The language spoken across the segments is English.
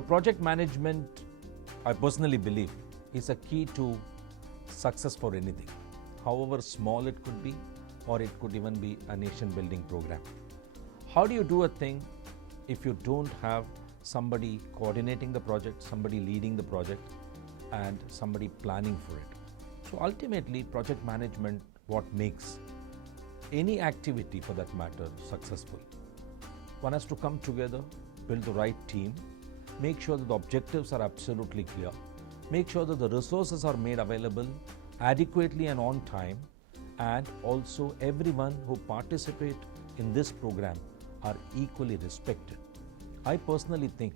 Project management, I personally believe, is a key to success for anything, however small it could be, or it could even be a nation building program. How do you do a thing if you don't have somebody coordinating the project, somebody leading the project, and somebody planning for it? So ultimately, project management, what makes any activity for that matter successful. One has to come together, build the right team, make sure that the objectives are absolutely clear, make sure that the resources are made available adequately and on time, and also everyone who participate in this program are equally respected. I personally think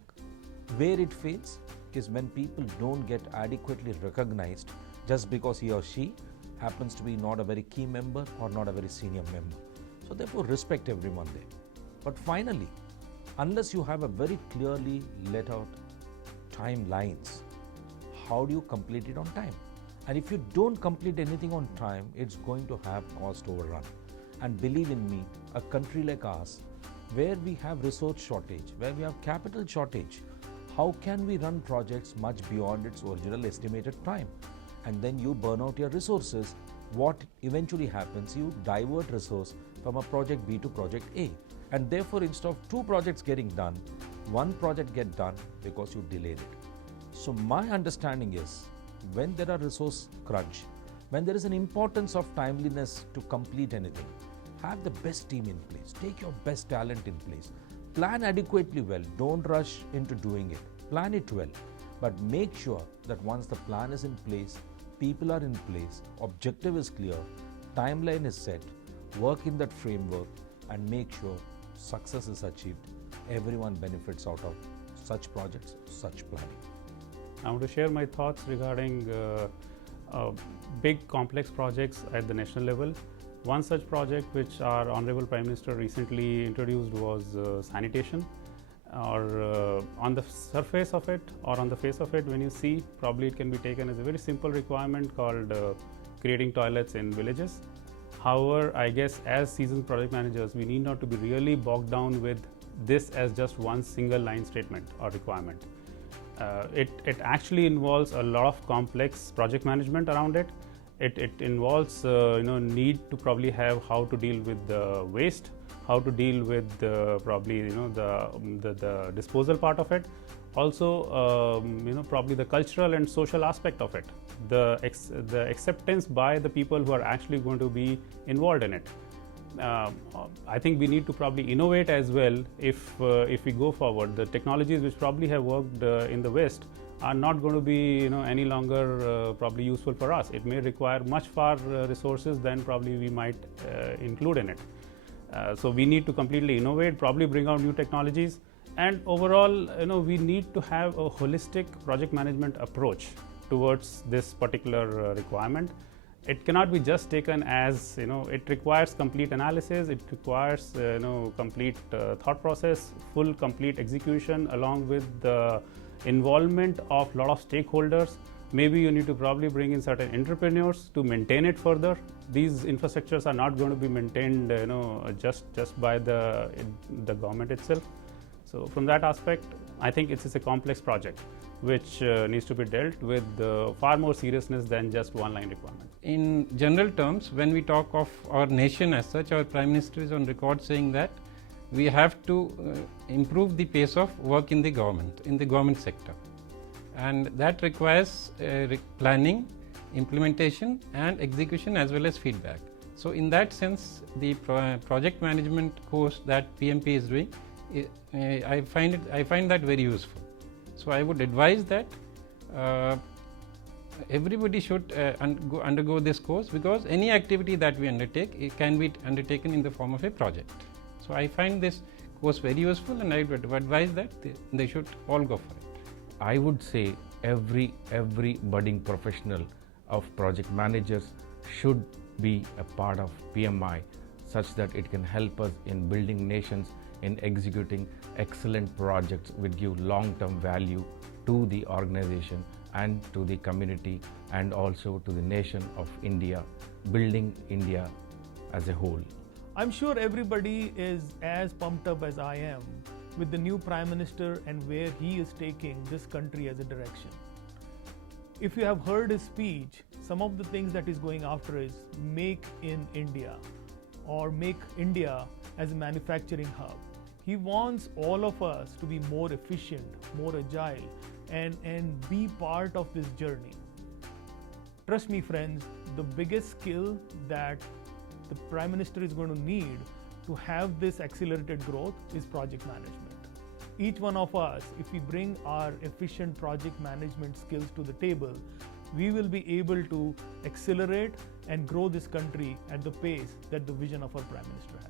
where it fails is when people don't get adequately recognized just because he or she happens to be not a very key member or not a very senior member. So therefore respect everyone there. But finally, unless you have a very clearly let out timelines, how do you complete it on time? And if you don't complete anything on time, it's going to have cost overrun. And believe in me, a country like ours, where we have resource shortage, where we have capital shortage, how can we run projects much beyond its original estimated time? And then you burn out your resources. What eventually happens, you divert resource from a project B to project A. And therefore, instead of two projects getting done, one project get done because you delayed it. So my understanding is, when there are resource crunch, when there is an importance of timeliness to complete anything, have the best team in place, take your best talent in place, plan adequately well, don't rush into doing it, plan it well, but make sure that once the plan is in place, people are in place, objective is clear, timeline is set, work in that framework, and make sure success is achieved. Everyone benefits out of such projects, such planning. I want to share my thoughts regarding big complex projects at the national level. One such project which our Honorable Prime Minister recently introduced was sanitation. On the surface of it or on the face of it, when you see, probably it can be taken as a very simple requirement called creating toilets in villages. However, I guess as seasoned project managers, we need not to be really bogged down with this as just one single line statement or requirement. It actually involves a lot of complex project management around it. It involves need to probably have how to deal with the waste, how to deal with probably the disposal part of it. Also probably the cultural and social aspect of it, the acceptance by the people who are actually going to be involved in it. I think we need to probably innovate as well. If we go forward, the technologies which probably have worked in the West are not going to be any longer probably useful for us. It may require much far resources than probably we might include in it. So we need to completely innovate, probably bring out new technologies, and overall we need to have a holistic project management approach towards this particular requirement. It cannot be just taken as it requires complete analysis, it requires complete thought process, full complete execution, along with the involvement of a lot of stakeholders. Maybe you need to probably bring in certain entrepreneurs to maintain it further. These infrastructures are not going to be maintained just by the government itself. So from that aspect, I think it's a complex project which needs to be dealt with far more seriousness than just one line requirement. In general terms, when we talk of our nation as such, our Prime Minister is on record saying that we have to improve the pace of work in the government sector, and that requires planning, implementation and execution as well as feedback. So in that sense, the project management course that PMP is doing, I find that very useful. So I would advise that everybody should undergo this course, because any activity that we undertake, it can be undertaken in the form of a project. So I find this course very useful, and I would advise that they should all go for it. I would say every budding professional of project managers should be a part of PMI, such that it can help us in building nations, in executing excellent projects which give long-term value to the organization and to the community and also to the nation of India, building India as a whole. I'm sure everybody is as pumped up as I am with the new Prime Minister and where he is taking this country as a direction. If you have heard his speech, some of the things that he's going after is make in India or make India as a manufacturing hub. He wants all of us to be more efficient, more agile, and be part of this journey. Trust me, friends, the biggest skill that the Prime Minister is going to need to have this accelerated growth is project management. Each one of us, if we bring our efficient project management skills to the table, we will be able to accelerate and grow this country at the pace that the vision of our Prime Minister has.